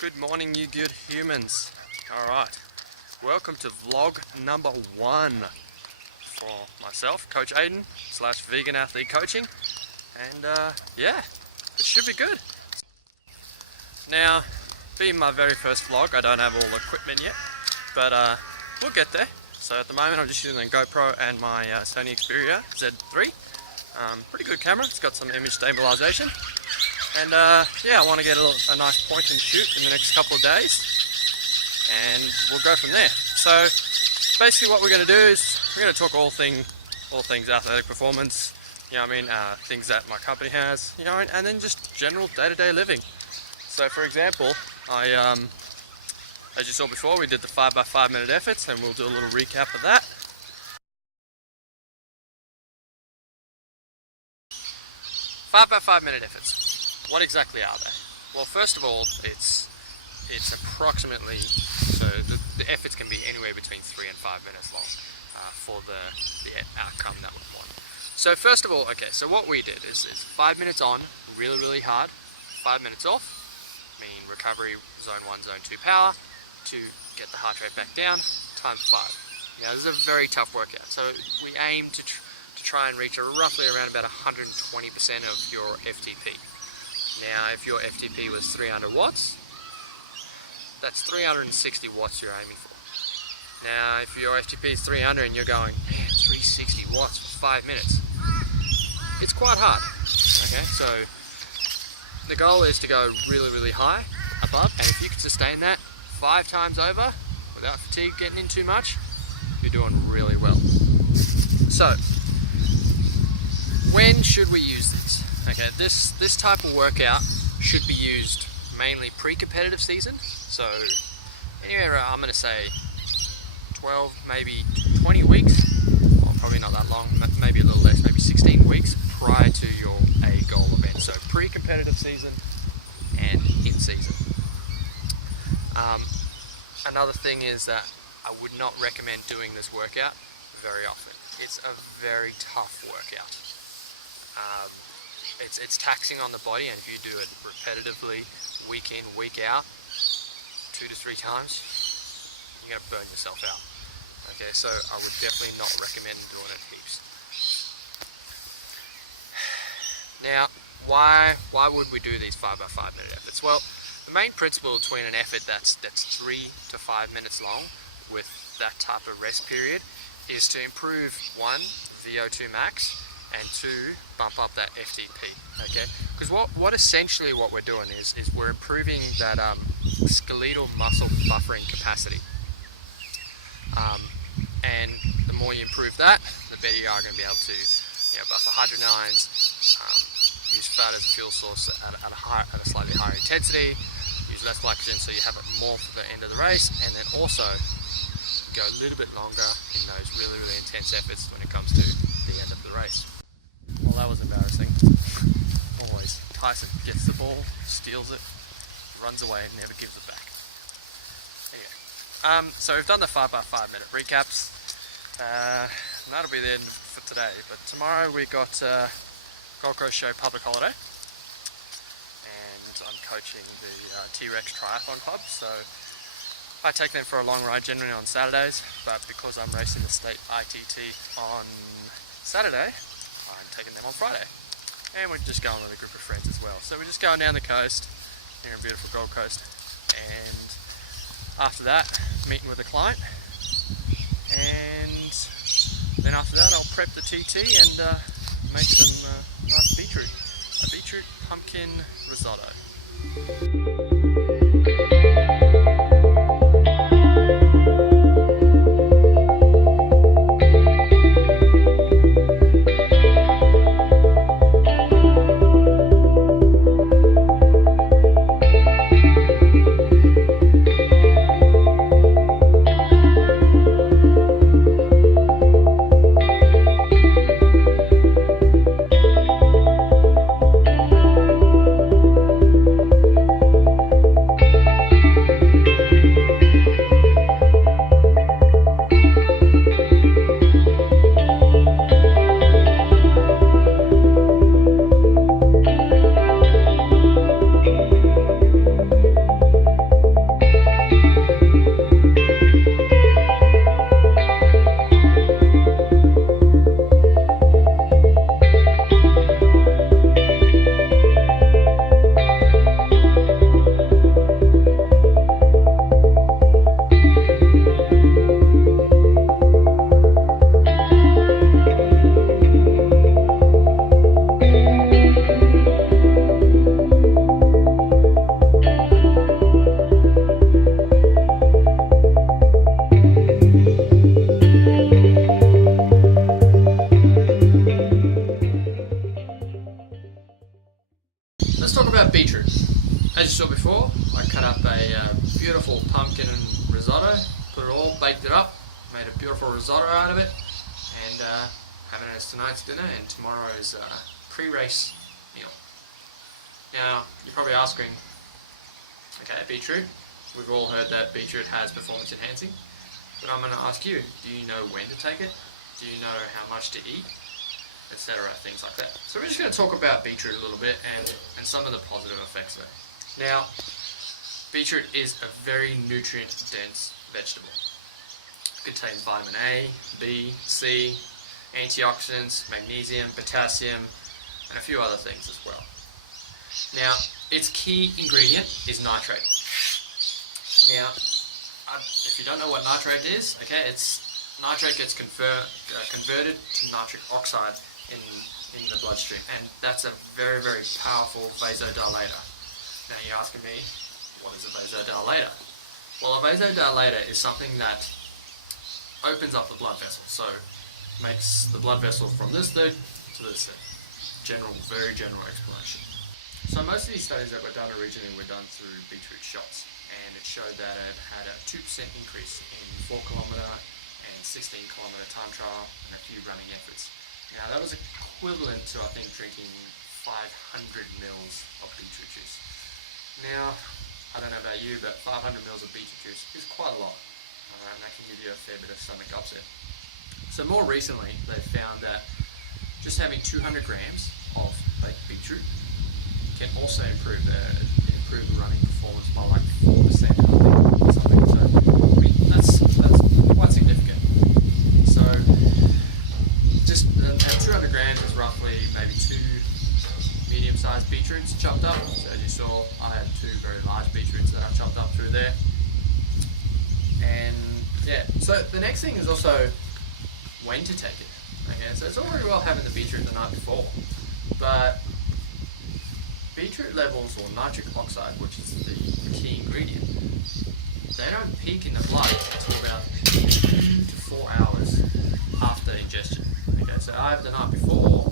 Good morning, you good humans. Alright, welcome to vlog number 1 for myself, Coach Aden / vegan athlete coaching, and yeah, it should be good. Now, being my very first vlog, I don't have all the equipment yet, but we'll get there. So at the moment I'm just using a GoPro and my Sony Xperia Z3. Pretty good camera, it's got some image stabilization. And yeah, I want to get a nice point and shoot in the next couple of days, and we'll go from there. So basically what we're going to do is we're going to talk all things athletic performance, you know what I mean, things that my company has, you know, and then just general day-to-day living. So for example, as you saw before, we did the 5x5 minute efforts, and we'll do a little recap of that. 5x5 minute efforts. What exactly are they? Well, first of all, it's approximately, so the efforts can be anywhere between 3 and 5 minutes long for the outcome that we want. So first of all, okay, so what we did is 5 minutes on, really hard, 5 minutes off, mean recovery zone 1, zone 2 power, to get the heart rate back down, times 5. Now this is a very tough workout, so we aim to try and reach roughly around about 120% of your FTP. Now, if your FTP was 300 watts, that's 360 watts you're aiming for. Now, if your FTP is 300 and you're going, man, 360 watts for 5 minutes, it's quite hard. Okay, so the goal is to go really high above, and if you can sustain that 5 times over without fatigue getting in too much, you're doing really well. So, when should we use this? Okay, this type of workout should be used mainly pre-competitive season, so anywhere I'm going to say 12, maybe 20 weeks, well, probably not that long, maybe a little less, maybe 16 weeks prior to your A goal event. So pre-competitive season and in season. Another thing is that I would not recommend doing this workout very often. It's a very tough workout. It's taxing on the body, and if you do it repetitively, week in, week out, 2 to 3 times, you're going to burn yourself out. Okay, so I would definitely not recommend doing it heaps. Now, why would we do these 5x5 minute efforts? Well, the main principle between an effort that's 3 to 5 minutes long with that type of rest period is to improve 1, VO2 max, and 2, bump up that FTP, okay? Because what essentially what we're doing is we're improving that skeletal muscle buffering capacity. And the more you improve that, the better you are going to be able to, you know, buffer hydrogynes, use fat as a fuel source at a slightly higher intensity, use less glycogen so you have it more for the end of the race, and then also go a little bit longer in those really intense efforts when it comes to the end of the race. Well, that was embarrassing. Always. Tyson gets the ball, steals it, runs away, and never gives it back. Anyway, so we've done the 5x5 minute recaps. And that'll be the end for today. But tomorrow we got Gold Coast Show public holiday, and I'm coaching the T-Rex Triathlon Club. So I take them for a long ride generally on Saturdays, but because I'm racing the state ITT on Saturday, I'm taking them on Friday, and we're just going with a group of friends as well. So we're just going down the coast here in beautiful Gold Coast, and after that, meeting with a client, and then after that I'll prep the TT and make some nice a beetroot pumpkin risotto. let's talk about beetroot. As you saw before, I cut up a beautiful pumpkin and risotto, put it all, baked it up, made a beautiful risotto out of it, and having it as tonight's dinner and tomorrow's pre-race meal. Now, you're probably asking, okay, beetroot, we've all heard that beetroot has performance enhancing, but I'm going to ask you, do you know when to take it? Do you know how much to eat? Etc., things like that. So we're just going to talk about beetroot a little bit and some of the positive effects of it. Now, beetroot is a very nutrient-dense vegetable. It contains vitamin A, B, C, antioxidants, magnesium, potassium, and a few other things as well. Now, its key ingredient is nitrate. Now, if you don't know what nitrate is, okay, nitrate gets converted to nitric oxide in the bloodstream, and that's a very, very powerful vasodilator. Now you're asking me, what is a vasodilator? Well, a vasodilator is something that opens up the blood vessel, so makes the blood vessel from this thing to this thing. Very general explanation. So most of these studies that were done originally were done through beetroot shots, and it showed that it had a 2% increase in 4-kilometer and 16-kilometer time trial and a few running efforts. Now that was equivalent to, I think, drinking 500 mils of beetroot juice. Now, I don't know about you, but 500 mils of beetroot juice is quite a lot, and that can give you a fair bit of stomach upset. So more recently, they found that just having 200 grams of baked beetroot can also improve the running performance by like 4%, I think, or something. So I mean, that's quite significant. So just 200 grams is roughly maybe 2 medium-sized beetroots chopped up. So as you saw, I had 2 very large beetroots that I chopped up through there. And yeah, so the next thing is also when to take it. Okay, so it's all very well having the beetroot the night before, but beetroot levels, or nitric oxide, which is the key ingredient, they don't peak in the blood until about 2 to 4 hours after ingestion. Okay, so either the night before,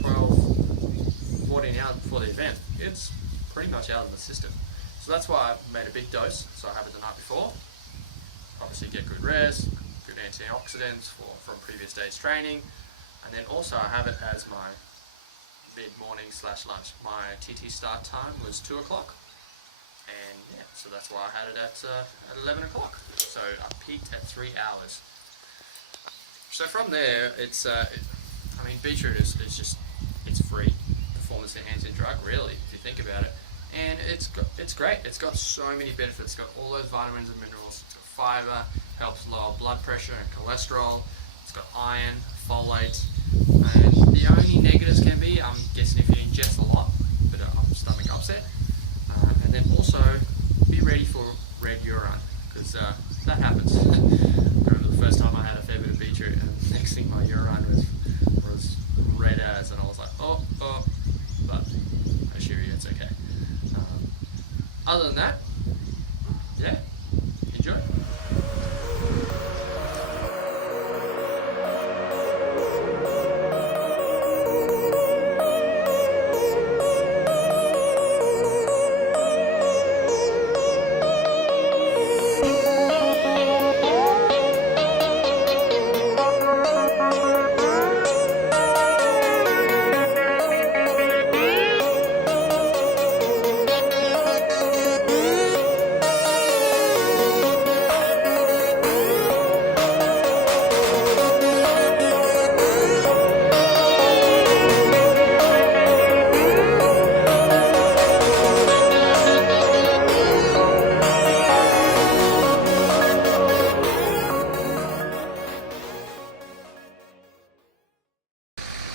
12, 14 hours before the event, it's pretty much out of the system. So that's why I made a big dose, so I have it the night before. Obviously get good rest, good antioxidants from previous day's training, and then also I have it as my mid-morning / lunch. My TT start time was 2 o'clock, and yeah, so that's why I had it at 11 o'clock. So I peaked at 3 hours. So from there, I mean, beetroot is it's free performance enhancing drug, really, if you think about it, and it's great. It's got so many benefits. It's got all those vitamins and minerals. It's got fiber, helps lower blood pressure and cholesterol. It's got iron, folate, and the only negatives can be, I'm guessing, if you ingest a lot, bit of stomach upset, and then also be ready for red urine, because that happens. I remember the first time I had a fair bit of beetroot, and next thing my urine was red as, and I was like, oh, but I assure you it's okay. Other than that, yeah, enjoy.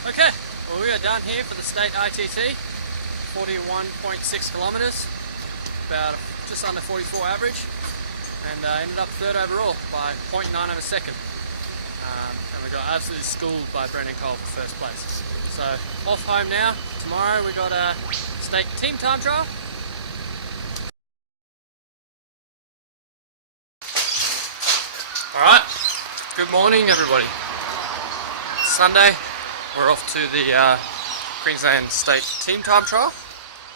Okay, well, we are done here for the state ITT, 41.6 kilometres, about just under 44 average, and ended up third overall by 0.9 of a second. And we got absolutely schooled by Brendan Cole for first place. So off home now. Tomorrow we got a state team time trial. Alright, good morning everybody. Sunday, we're off to the Queensland State Team Time Trial.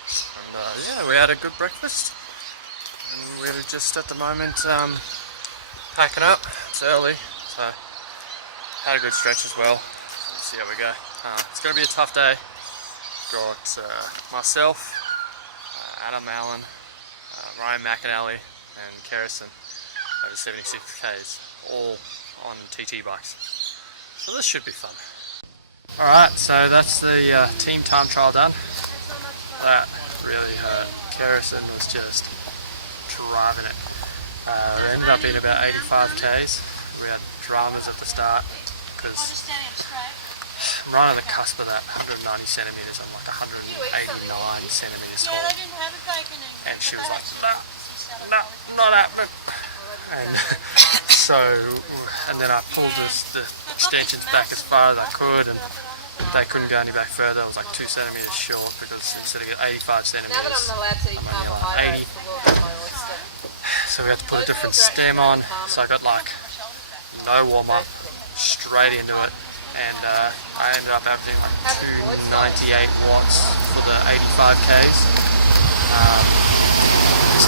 And yeah, we had a good breakfast. And we're just at the moment packing up. It's early, so had a good stretch as well. Let's see how we go. It's going to be a tough day. Got myself, Adam Allen, Ryan McAnally and Kerrison over 76 Ks, all on TT bikes. So this should be fun. Alright, so that's the team time trial done. That really hurt. Kerrison was just driving it. It ended up being about 85 Ks. We had dramas at the start because I'm right on the cusp of that 190 centimetres. I'm like 189 centimetres tall. And she was like, no, not happening. And so, and then I pulled the extensions back as far as I could, and they couldn't go any back further. I was like 2 centimetres short because instead of 85 centimetres, I'm only like 80. So we had to put a different stem on. So I got like no warm up, straight into it. And I ended up averaging like 298 watts for the 85 Ks.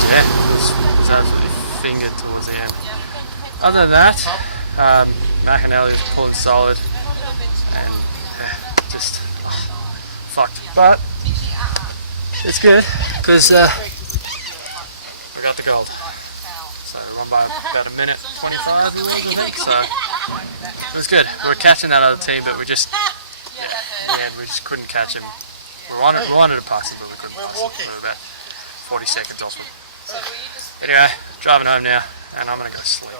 Yeah, it was absolutely fingered towards the end. Other than that, McAnally was pulling solid and just fucked. But it's good because we got the gold. So we won by about a minute 25 I think, so it was good. We were catching that other team, but we just, we just couldn't catch him. We wanted to pass him, but we couldn't pass him. We were about 40 seconds off him. Anyway, driving home now, and I'm going to go sleep.